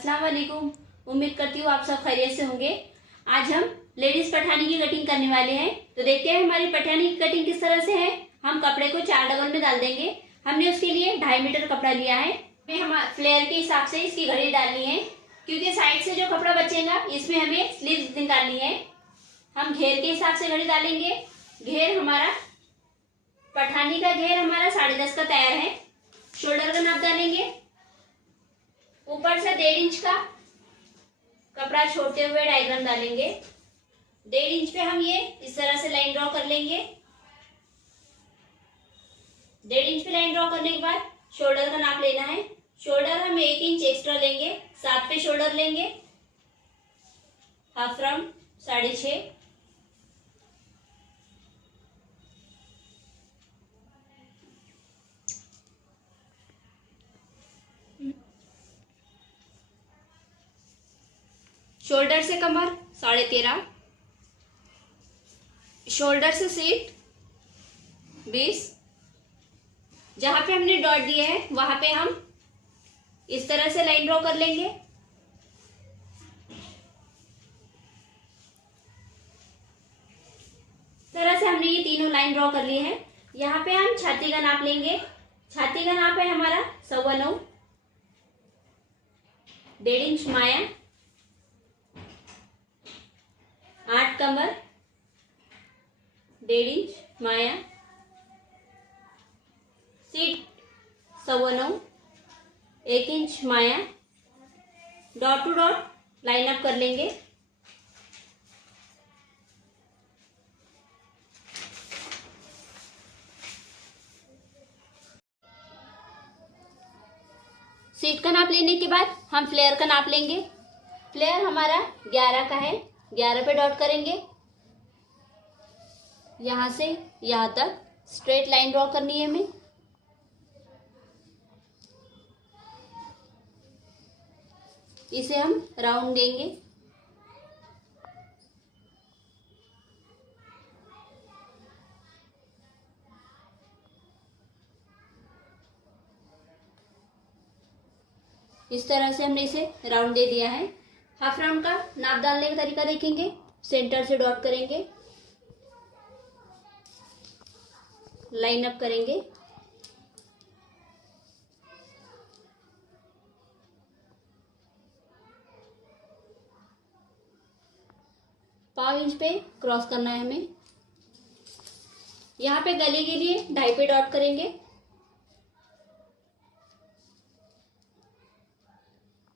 अस्सलाम वालेकुम। उम्मीद करती हूँ आप सब खैरियत से होंगे। आज हम लेडीज पठानी की कटिंग करने वाले हैं। तो देखते हैं हमारी पठानी की कटिंग किस तरह से है। हम कपड़े को 4 डबल में डाल देंगे। हमने उसके लिए 2.5 मीटर कपड़ा लिया है। हम फ्लेयर के हिसाब से इसकी घड़ी डालनी है, क्योंकि साइड से जो कपड़ा बचेगा इसमें हमें स्लीव्स निकालनी है। हम घेर के हिसाब से घड़ी डालेंगे। घेर हमारा पठानी का घेर हमारा 10.5 का तैयार है। शोल्डर का नाप डालेंगे। ऊपर से 1.5 इंच का कपड़ा छोड़ते हुए डायग्राम डालेंगे। 1.5 इंच पे हम ये इस तरह से लाइन ड्रॉ कर लेंगे। 1.5 इंच पे लाइन ड्रॉ करने के बाद शोल्डर का नाप लेना है। शोल्डर हम 1 इंच एक्स्ट्रा लेंगे। 7 पे शोल्डर लेंगे। Half round 6.5। शोल्डर से कमर 13.5। शोल्डर से सीट 20। जहां पे हमने डॉट दिए है वहां पे हम इस तरह से लाइन ड्रॉ कर लेंगे। इस तरह से हमने ये तीनों लाइन ड्रॉ कर लिए हैं। यहाँ पे हम छाती का नाप लेंगे। छाती का नाप है हमारा 9.25। 1.5 इंच माया, 8 कमर, 1.5 इंच माया, सीट 9.25, 1 इंच माया। Dot to dot line up कर लेंगे। सीट का नाप लेने के बाद हम फ्लेयर का नाप लेंगे। फ्लेयर हमारा 11 का है। 11 पे डॉट करेंगे। यहां से यहां तक स्ट्रेट लाइन ड्रॉ करनी है हमें। इसे हम राउंड देंगे। इस तरह से हमने इसे राउंड दे दिया है। हाफ राउंड का नाप डालने का तरीका देखेंगे। सेंटर से डॉट करेंगे, लाइन अप करेंगे। ½ इंच पे क्रॉस करना है हमें। यहाँ पे गले के लिए 2.5 पे डॉट करेंगे।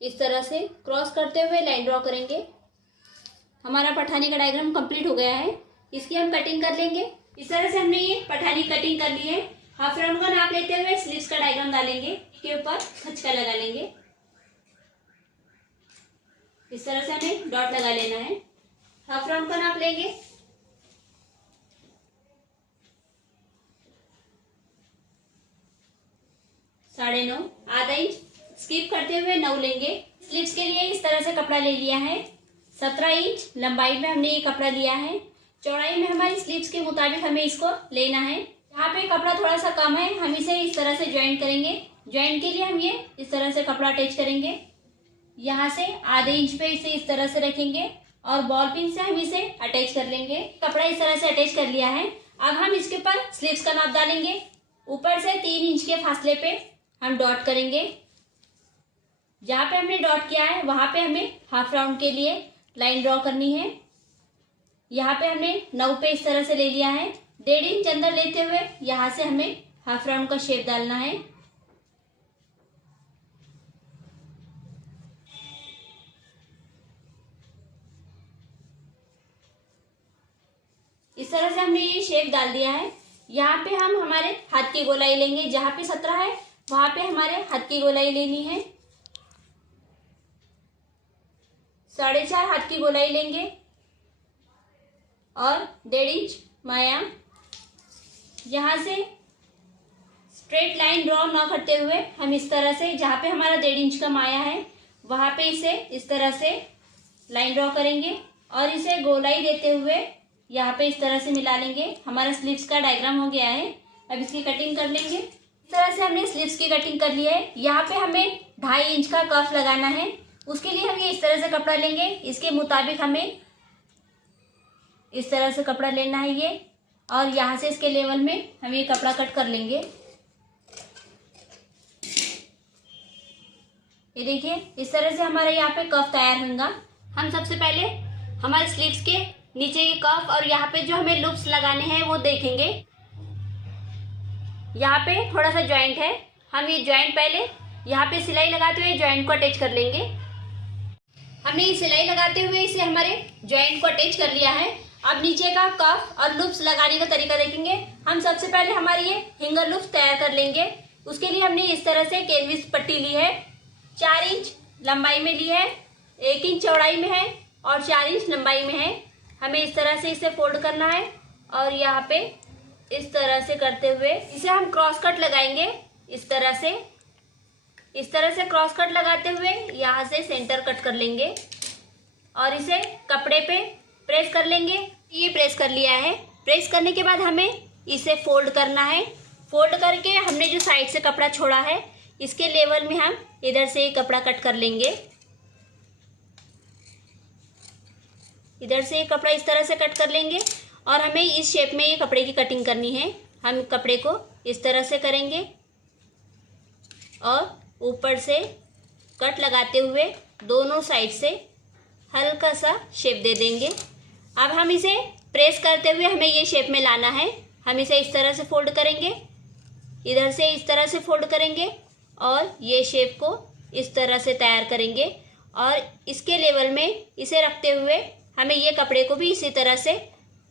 इस तरह से क्रॉस करते हुए लाइन ड्रॉ करेंगे। हमारा पठानी का डायग्राम कंप्लीट हो गया है। इसकी हम कटिंग कर लेंगे। इस तरह से हमने ये पठानी कटिंग कर ली है। हाफ राउंड का नाप लेते हुए स्लीव्स का डायग्राम डालेंगे। इसके ऊपर खचका लगा लेंगे। इस तरह से हमें डॉट लगा लेना है। हाफ राउंड का नाप लेंगे। साढ़े 9, ½ इंच स्किप करते हुए 9 लेंगे। स्लीव्स के लिए इस तरह से कपड़ा ले लिया है। 17 इंच लंबाई में हमने ये कपड़ा लिया है। चौड़ाई में हमारी स्लीव्स के मुताबिक हमें इसको लेना है। यहाँ पे कपड़ा थोड़ा सा कम है, हम इसे इस तरह से ज्वाइंट करेंगे। ज्वाइंट के लिए हम ये इस तरह से कपड़ा अटैच करेंगे। यहाँ से ½ इंच पे इसे इस तरह से रखेंगे और बॉल पिन से हम इसे अटैच कर लेंगे। कपड़ा इस तरह से अटैच कर लिया है। अब हम इसके ऊपर स्लीव्स का नाप डालेंगे। ऊपर से 3 इंच के फासले पे हम डॉट करेंगे। जहां पे हमने डॉट किया है वहां पे हमें हाफ राउंड के लिए लाइन ड्रॉ करनी है। यहाँ पे हमने 9 पे इस तरह से ले लिया है। 1.5 इंच अंदर लेते हुए यहाँ से हमें हाफ राउंड का शेप डालना है। इस तरह से हमने ये शेप डाल दिया है। यहाँ पे हम हमारे हाथ की गोलाई लेंगे। जहां पे 17 है वहां पे हमारे हाथ की गोलाई लेनी है। 4.5 हाथ की गोलाई लेंगे और 1.5 इंच माया। यहाँ से स्ट्रेट लाइन ड्रॉ ना करते हुए हम इस तरह से जहाँ पे हमारा 1.5 इंच का माया है वहां पे इसे इस तरह से लाइन ड्रॉ करेंगे और इसे गोलाई देते हुए यहाँ पे इस तरह से मिला लेंगे। हमारा स्लीव्स का डायग्राम हो गया है। अब इसकी कटिंग कर लेंगे। इस तरह से हमने स्लीव्स की कटिंग कर ली है। यहाँ पे हमें 2.5 इंच का कफ लगाना है। उसके लिए हम ये इस तरह से कपड़ा लेंगे, इसके मुताबिक हमें इस तरह से कपड़ा लेना है ये, और यहाँ से इसके लेवल में हम ये कपड़ा कट कर लेंगे। ये देखिए इस तरह से हमारा यहाँ पे कफ तैयार होगा। हम सबसे पहले हमारे स्लीव्स के नीचे के कफ और यहाँ पे जो हमें लूप्स लगाने हैं वो देखेंगे। यहाँ पे थोड़ा सा जॉइंट है, हम ये जॉइंट पहले यहाँ पे सिलाई लगाते हुए जॉइंट को अटैच कर लेंगे। हमने ये सिलाई लगाते हुए इसे हमारे जॉइंट को अटैच कर लिया है। अब नीचे का कफ और लूप्स लगाने का तरीका देखेंगे। हम सबसे पहले हमारी ये फिंगर लूप्स तैयार कर लेंगे। उसके लिए हमने इस तरह से कैनविस पट्टी ली है, 4 इंच लंबाई में ली है, 1 इंच चौड़ाई में है और 4 इंच लंबाई में है। हमें इस तरह से इसे फोल्ड करना है और यहाँ पे इस तरह से करते हुए इसे हम क्रॉस कट लगाएंगे। इस तरह से क्रॉस कट लगाते हुए यहाँ से सेंटर कट कर लेंगे और इसे कपड़े पे प्रेस कर लेंगे। ये प्रेस कर लिया है। प्रेस करने के बाद हमें इसे फोल्ड करना है। फोल्ड करके हमने जो साइड से कपड़ा छोड़ा है इसके लेवल में हम इधर से कपड़ा कट कर लेंगे। इधर से कपड़ा इस तरह से कट कर लेंगे और हमें इस शेप में ये कपड़े की कटिंग करनी है। हम कपड़े को इस तरह से करेंगे और ऊपर से कट लगाते हुए दोनों साइड से हल्का सा शेप दे देंगे। अब हम इसे प्रेस करते हुए हमें ये शेप में लाना है। हम इसे इस तरह से फोल्ड करेंगे, इधर से इस तरह से फोल्ड करेंगे और ये शेप को इस तरह से तैयार करेंगे और इसके लेवल में इसे रखते हुए हमें ये कपड़े को भी इसी तरह से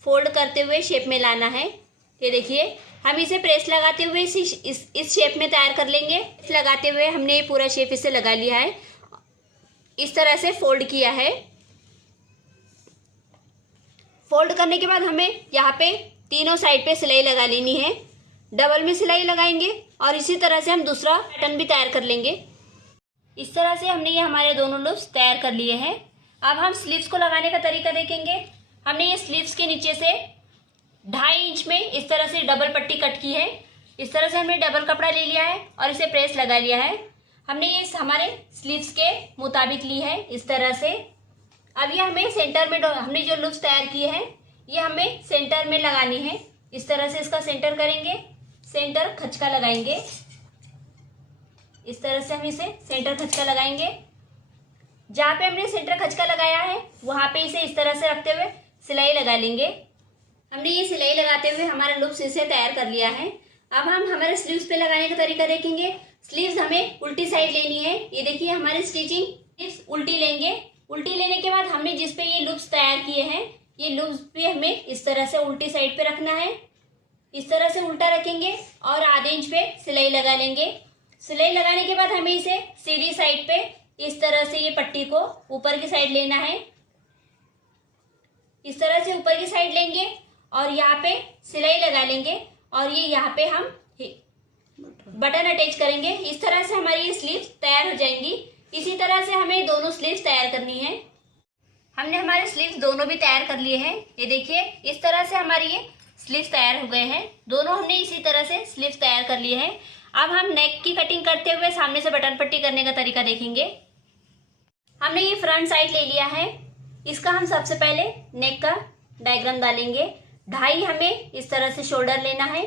फोल्ड करते हुए शेप में लाना है। ये देखिए हम इसे प्रेस लगाते हुए इस शेप में तैयार कर लेंगे। इस लगाते हुए हमने ये पूरा शेप इसे लगा लिया है, इस तरह से फोल्ड किया है। फोल्ड करने के बाद हमें यहाँ पे तीनों साइड पे सिलाई लगा लेनी है। डबल में सिलाई लगाएंगे और इसी तरह से हम दूसरा पैटर्न भी तैयार कर लेंगे। इस तरह से हमने ये हमारे दोनों लूप्स तैयार कर लिए हैं। अब हम स्लीव्स को लगाने का तरीका देखेंगे। हमने ये स्लीव्स के नीचे से 2.5 इंच में इस तरह से डबल पट्टी कट की है। इस तरह से हमने डबल कपड़ा ले लिया है और इसे प्रेस लगा लिया है। हमने ये हमारे स्लीव्स के मुताबिक ली है इस तरह से। अब ये हमें सेंटर में हमने जो लूप्स तैयार किए हैं ये हमें सेंटर में लगानी है। इस तरह से इसका सेंटर करेंगे, सेंटर खचका लगाएंगे। इस तरह से हम इसे सेंटर खचका लगाएंगे। जहाँ पे हमने सेंटर खचका लगाया है वहाँ पे इसे इस तरह से रखते हुए सिलाई लगा लेंगे। हमने ये सिलाई लगाते हुए हमारा लूप्स इसे तैयार कर लिया है। अब हम हमारे स्लीव्स पे लगाने का तरीका देखेंगे। स्लीव्स हमें उल्टी साइड लेनी है। ये देखिए हमारी स्टिचिंग स्लीव्स उल्टी लेंगे। उल्टी लेने के बाद हमने जिस पे ये लूप्स तैयार किए हैं ये लूप्स भी हमें इस तरह से उल्टी साइड पे रखना है। इस तरह से उल्टा रखेंगे और आधे इंच पे सिलाई लगा लेंगे। सिलाई लगाने के बाद हमें इसे सीधी साइड पे इस तरह से ये पट्टी को ऊपर की साइड लेना है। इस तरह से ऊपर की साइड लेंगे और यहाँ पे सिलाई लगा लेंगे और ये यहाँ पे हम बटन अटैच करेंगे। इस तरह से हमारी ये स्लीव्स तैयार हो जाएंगी। इसी तरह से हमें दोनों स्लीव्स तैयार करनी है। हमने हमारे स्लीव्स दोनों भी तैयार कर लिए हैं। ये देखिए इस तरह से हमारी ये स्लीव्स तैयार हो गए हैं। दोनों हमने इसी तरह से स्लीव्स तैयार कर लिए हैं। अब हम नेक की कटिंग करते हुए सामने से बटन पट्टी करने का तरीका देखेंगे। हमने ये फ्रंट साइड ले लिया है। इसका हम सबसे पहले नेक का डायग्राम डालेंगे। 2.5 हमें इस तरह से शोल्डर लेना है,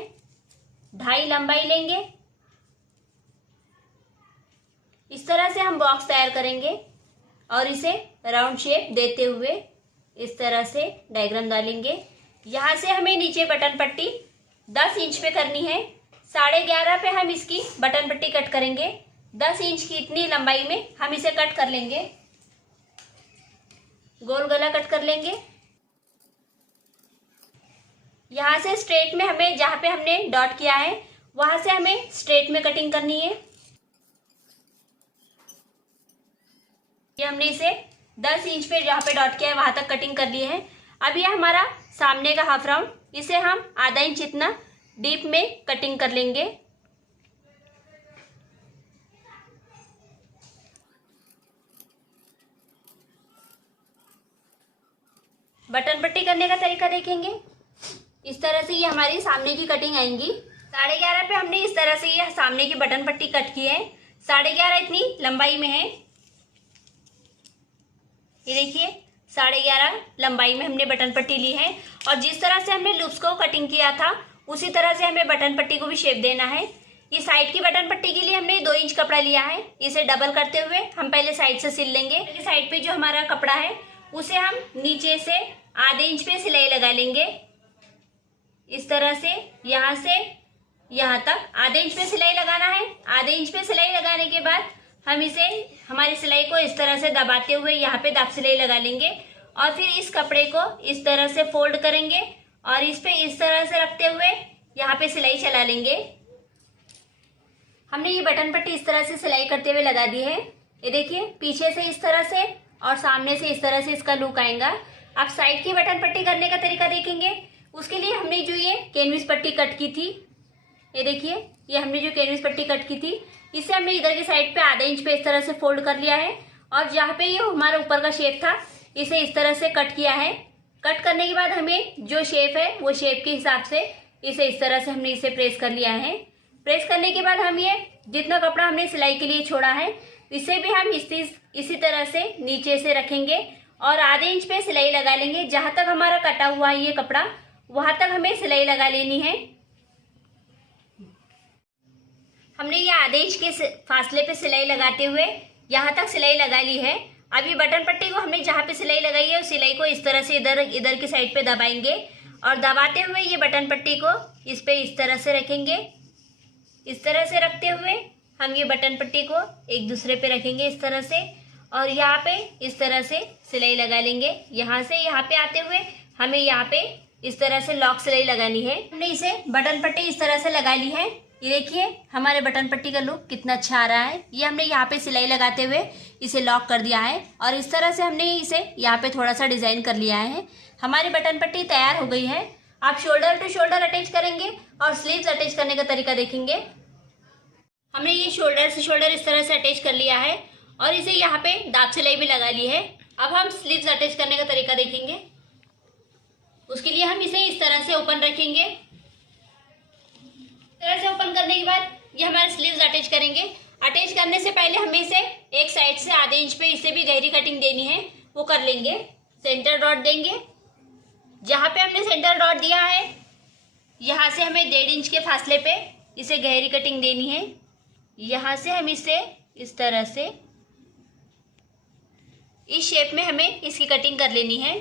2.5 लंबाई लेंगे। इस तरह से हम बॉक्स तैयार करेंगे और इसे राउंड शेप देते हुए इस तरह से डायग्राम डालेंगे। यहाँ से हमें नीचे बटन पट्टी 10 इंच पे करनी है। 11.5 पे हम इसकी बटन पट्टी कट करेंगे। 10 इंच की इतनी लंबाई में हम इसे कट कर लेंगे। गोल गला कट कर लेंगे। यहाँ से स्ट्रेट में हमें जहाँ पे हमने डॉट किया है वहां से हमें स्ट्रेट में कटिंग करनी है। ये हमने इसे 10 इंच पे जहाँ पे डॉट किया है वहां तक कटिंग कर ली है। अब ये हमारा सामने का हाफ राउंड, इसे हम आधा इंच इतना डीप में कटिंग कर लेंगे। बटन पट्टी करने का तरीका देखेंगे। इस तरह से ये हमारी सामने की कटिंग आएंगी। 11.5 पे हमने इस तरह से ये सामने की बटन पट्टी कट की है। 11.5 इतनी लंबाई में है। ये देखिए 11.5 लंबाई में हमने बटन पट्टी ली है और जिस तरह से हमने लूप्स को कटिंग किया था उसी तरह से हमें बटन पट्टी को भी शेप देना है। ये साइड की बटन पट्टी के लिए हमने 2 इंच कपड़ा लिया है। इसे डबल करते हुए हम पहले साइड से सिल लेंगे। साइड पे जो हमारा कपड़ा है उसे हम नीचे से आधे इंच पे सिलाई लगा लेंगे। इस तरह से यहाँ तक आधे इंच पे सिलाई लगाना है। आधे इंच पे सिलाई लगाने के बाद हम इसे हमारी सिलाई को इस तरह से दबाते हुए यहाँ पे दाब सिलाई लगा लेंगे और फिर इस कपड़े को इस तरह से फोल्ड करेंगे और इस पे इस तरह से रखते हुए यहाँ पे सिलाई चला लेंगे। हमने ये बटन पट्टी इस तरह से सिलाई करते हुए लगा दी है। ये देखिए पीछे से इस तरह से और सामने से इस तरह से इसका लुक आएगा। अब साइड की बटन पट्टी करने का तरीका देखेंगे। उसके लिए हमने जो ये कैनविस पट्टी कट की थी, ये देखिए ये हमने जो कैनविस पट्टी कट की थी इसे हमने इधर की साइड पे आधे इंच पे इस तरह से फोल्ड कर लिया है और जहाँ पे ये हमारा ऊपर का शेप था इसे इस तरह से कट किया है। कट करने के बाद हमें जो शेप है वो शेप के हिसाब से इसे इस तरह से हमने इसे प्रेस कर लिया है। प्रेस करने के बाद हम ये जितना कपड़ा हमने सिलाई के लिए छोड़ा है इसे भी हम इसी तरह से नीचे से रखेंगे और आधे इंच पे सिलाई लगा लेंगे। जहाँ तक हमारा कटा हुआ है ये कपड़ा वहां तक हमें सिलाई लगा लेनी है। हमने ये आधे इंच के फासले पे सिलाई लगाते हुए यहाँ तक सिलाई लगा ली है। अब ये बटन पट्टी को हमने जहाँ पे सिलाई लगाई है उस सिलाई को इस तरह से इधर की साइड पे दबाएंगे और दबाते हुए ये बटन पट्टी को इस पे इस तरह से रखेंगे। इस तरह से रखते हुए हम ये बटन पट्टी को एक दूसरे पे रखेंगे इस तरह से और यहाँ पे इस तरह से सिलाई लगा लेंगे। यहाँ से यहाँ पे आते हुए हमें यहाँ पे इस तरह से लॉक सिलाई लगानी है। हमने इसे बटन पट्टी इस तरह से लगा ली है। ये देखिए हमारे बटन पट्टी का लुक कितना अच्छा आ रहा है। ये हमने यहाँ पे सिलाई लगाते हुए इसे लॉक कर दिया है और इस तरह से हमने इसे यहाँ पे थोड़ा सा डिजाइन कर लिया है। हमारी बटन पट्टी तैयार हो गई है। आप शोल्डर टू शोल्डर अटैच करेंगे और स्लीव्स अटैच करने का तरीका देखेंगे। हमने ये शोल्डर से शोल्डर इस तरह से अटैच कर लिया है और इसे यहाँ पे दाब सिलाई भी लगा ली है। अब हम स्लीव्स अटैच करने का तरीका देखेंगे। उसके लिए हम इसे इस तरह से ओपन रखेंगे। इस तरह से ओपन करने के बाद ये हमारे स्लीव्स अटैच करेंगे। अटैच करने से पहले हमें इसे एक साइड से आधे इंच पे इसे भी गहरी कटिंग देनी है, वो कर लेंगे। सेंटर डॉट देंगे। जहाँ पे हमने सेंटर डॉट दिया है यहाँ से हमें 1.5 इंच के फासले पे इसे गहरी कटिंग देनी है। यहाँ से हम इसे इस तरह से इस शेप में हमें इसकी कटिंग कर लेनी है।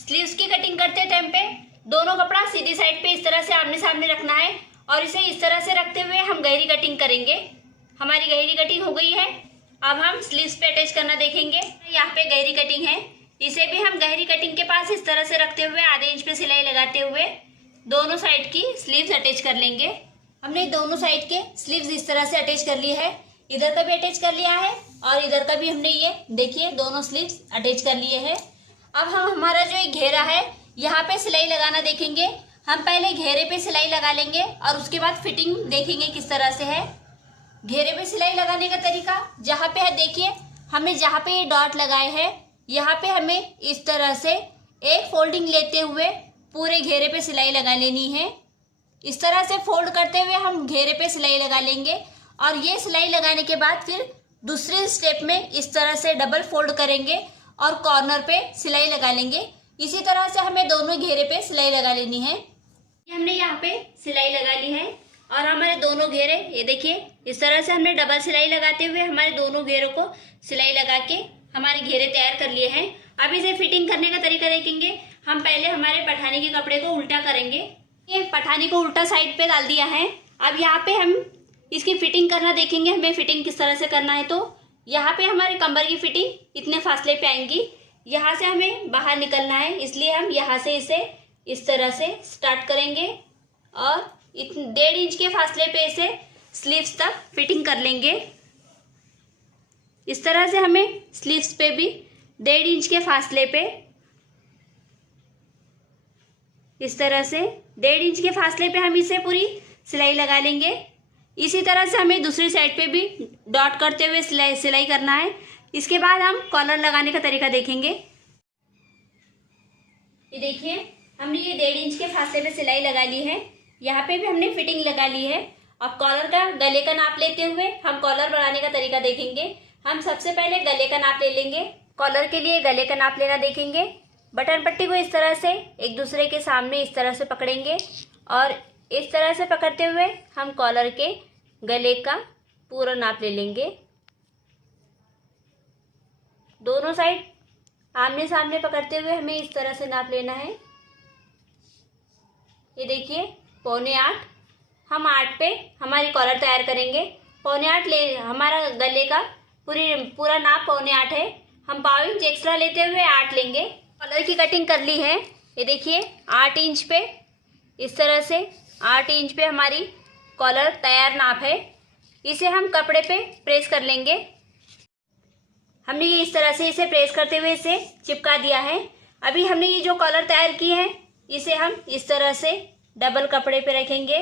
स्लीव्स की कटिंग करते टाइम पे दोनों कपड़ा सीधी साइड पे इस तरह से आमने सामने रखना है और इसे इस तरह से रखते हुए हम गहरी कटिंग करेंगे। हमारी गहरी कटिंग हो गई है। अब हम स्लीव्स पे अटैच करना देखेंगे। यहाँ पे गहरी कटिंग है, इसे भी हम गहरी कटिंग के पास इस तरह से रखते हुए आधे इंच पे सिलाई लगाते हुए दोनों साइड की स्लीव्स अटैच कर लेंगे। हमने दोनों साइड के स्लीव्स इस तरह से अटैच कर लिए है। इधर का भी अटैच कर लिया है और इधर का भी हमने ये देखिए दोनों स्लीव्स अटैच कर लिए हैं। अब हम हमारा जो ये घेरा है यहाँ पे सिलाई लगाना देखेंगे। हम पहले घेरे पे सिलाई लगा लेंगे और उसके बाद फिटिंग देखेंगे किस तरह से है। घेरे पे सिलाई लगाने का तरीका जहाँ पे है देखिए, हमने जहाँ पे ये डॉट लगाए हैं यहाँ पे हमें इस तरह से एक फोल्डिंग लेते हुए पूरे घेरे पे सिलाई लगा लेनी है। इस तरह से फोल्ड करते हुए हम घेरे पे सिलाई लगा लेंगे और ये सिलाई लगाने के बाद फिर दूसरे स्टेप में इस तरह से डबल फोल्ड करेंगे और कॉर्नर पे सिलाई लगा लेंगे। इसी तरह से हमें दोनों घेरे पे सिलाई लगा लेनी है। हमने यहाँ पे सिलाई लगा ली है और हमारे दोनों घेरे ये देखिए इस तरह से हमने डबल सिलाई लगाते हुए हमारे दोनों घेरों को सिलाई लगा के हमारे घेरे तैयार कर लिए हैं। अब इसे फिटिंग करने का तरीका देखेंगे। हम पहले हमारे पठानी के कपड़े को उल्टा करेंगे। ये पठानी को उल्टा साइड पे डाल दिया है। अब यहाँ पे हम इसकी फिटिंग करना देखेंगे। हमें फिटिंग किस तरह से करना है, तो यहाँ पे हमारे कमर की फिटिंग इतने फासले पे आएंगी। यहाँ से हमें बाहर निकलना है, इसलिए हम यहाँ से इसे इस तरह से स्टार्ट करेंगे और 1.5 इंच के फासले पे इसे स्लीव्स तक फिटिंग कर लेंगे। इस तरह से हमें स्लीव्स पे भी 1.5 इंच के फासले पे इस तरह से 1.5 इंच के फासले पे हम इसे पूरी सिलाई लगा लेंगे। इसी तरह से हमें दूसरी साइड पे भी डॉट करते हुए सिलाई करना है। इसके बाद हम कॉलर लगाने का तरीका देखेंगे। ये देखिए हमने ये 1.5 इंच के फासले पे सिलाई लगा ली है। यहाँ पे भी हमने फिटिंग लगा ली है। अब कॉलर का गले का नाप लेते हुए हम कॉलर बनाने का तरीका देखेंगे। हम सबसे पहले गले का नाप ले लेंगे। कॉलर के लिए गले का नाप लेना देखेंगे। बटन पट्टी को इस तरह से एक दूसरे के सामने इस तरह से पकड़ेंगे और इस तरह से पकड़ते हुए हम कॉलर के गले का पूरा नाप ले लेंगे। दोनों साइड आमने सामने पकड़ते हुए हमें इस तरह से नाप लेना है। ये देखिए 7.25 हम 8 पे हमारी कॉलर तैयार करेंगे। 7.25 ले हमारा गले का पूरा नाप 7.25 है। हम 1/2 इंच एक्स्ट्रा लेते हुए 8 लेंगे। कॉलर की कटिंग कर ली है। ये देखिए 8 इंच पे इस तरह से 8 इंच पे हमारी कॉलर तैयार नाप है। इसे हम कपड़े पे प्रेस कर लेंगे। हमने ये इस तरह से इसे प्रेस करते हुए इसे चिपका दिया है। अभी हमने ये जो कॉलर तैयार की है इसे हम इस तरह से डबल कपड़े पे रखेंगे।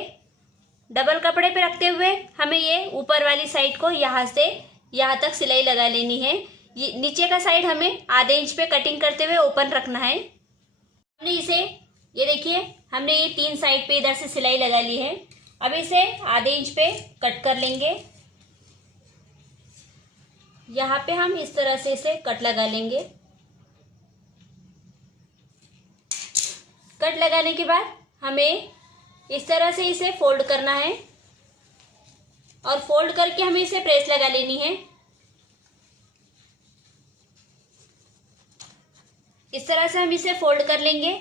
डबल कपड़े पे रखते हुए हमें ये ऊपर वाली साइड को यहाँ से यहाँ तक सिलाई लगा लेनी है। ये नीचे का साइड हमें आधे इंच पे कटिंग करते हुए ओपन रखना है। हमने इसे ये देखिए हमने ये 3 साइड पे इधर से सिलाई लगा ली है। अब इसे आधे इंच पे कट कर लेंगे। यहाँ पे हम इस तरह से इसे कट लगा लेंगे। कट लगाने के बाद हमें इस तरह से इसे फोल्ड करना है और फोल्ड करके हमें इसे प्रेस लगा लेनी है। इस तरह से हम इसे फोल्ड कर लेंगे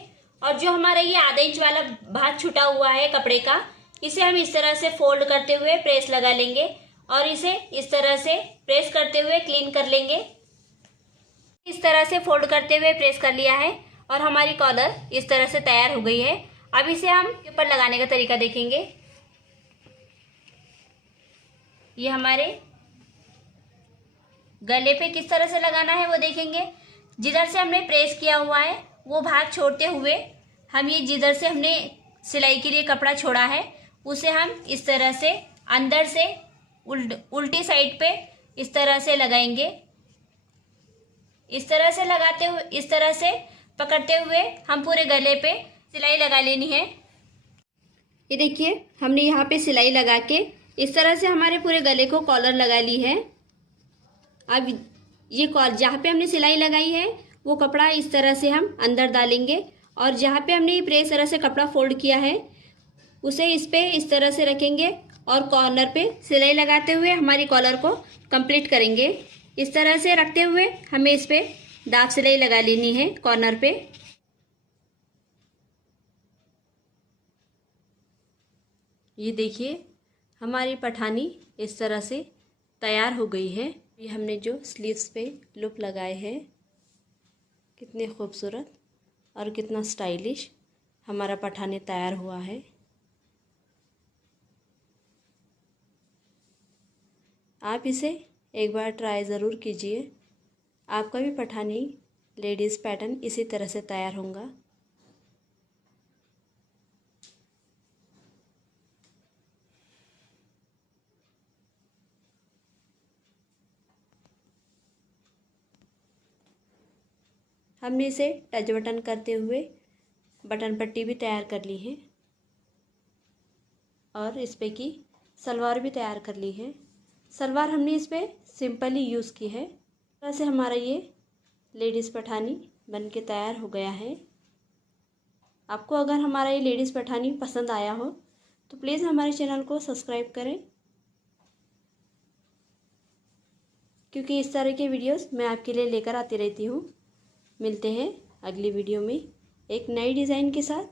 और जो हमारा ये आधा इंच वाला भाग छूटा हुआ है कपड़े का, इसे हम इस तरह से फोल्ड करते हुए प्रेस लगा लेंगे और इसे इस तरह से प्रेस करते हुए क्लीन कर लेंगे। इस तरह से फोल्ड करते हुए प्रेस कर लिया है और हमारी कॉलर इस तरह से तैयार हो गई है। अब इसे हम ऊपर लगाने का तरीका देखेंगे। ये हमारे गले पे किस तरह से लगाना है वो देखेंगे। जिधर से हमने प्रेस किया हुआ है वो भाग छोड़ते हुए हम ये जिधर से हमने सिलाई के लिए कपड़ा छोड़ा है उसे हम इस तरह से अंदर से उल्टी साइड पे इस तरह से लगाएंगे। इस तरह से लगाते हुए इस तरह से पकड़ते हुए हम पूरे गले पे सिलाई लगा लेनी है। ये देखिए हमने यहाँ पे सिलाई लगा के इस तरह से हमारे पूरे गले को कॉलर लगा ली है। अब ये जहाँ पे हमने सिलाई लगाई है वो कपड़ा इस तरह से हम अंदर डालेंगे और जहाँ पे हमने ये प्रेस तरह से कपड़ा फोल्ड किया है उसे इस पे इस तरह से रखेंगे और कॉर्नर पे सिलाई लगाते हुए हमारी कॉलर को कंप्लीट करेंगे। इस तरह से रखते हुए हमें इस पे दाब सिलाई लगा लेनी है कॉर्नर पे। ये देखिए हमारी पठानी इस तरह से तैयार हो गई है। ये हमने जो स्लीव्स पे लूप लगाए हैं कितने खूबसूरत और कितना स्टाइलिश हमारा पठानी तैयार हुआ है। आप इसे एक बार ट्राई ज़रूर कीजिए। आपका भी पठानी लेडीज़ पैटर्न इसी तरह से तैयार होगा। हमने इसे टच बटन करते हुए बटन पट्टी भी तैयार कर ली है और इस पे की सलवार भी तैयार कर ली है। सलवार हमने इस पे सिंपली यूज़ की है। इस तरह से हमारा ये लेडीज़ पठानी बन के तैयार हो गया है। आपको अगर हमारा ये लेडीज़ पठानी पसंद आया हो तो प्लीज़ हमारे चैनल को सब्सक्राइब करें, क्योंकि इस तरह के वीडियोस मैं आपके लिए लेकर आती रहती हूँ। मिलते हैं अगली वीडियो में एक नई डिज़ाइन के साथ।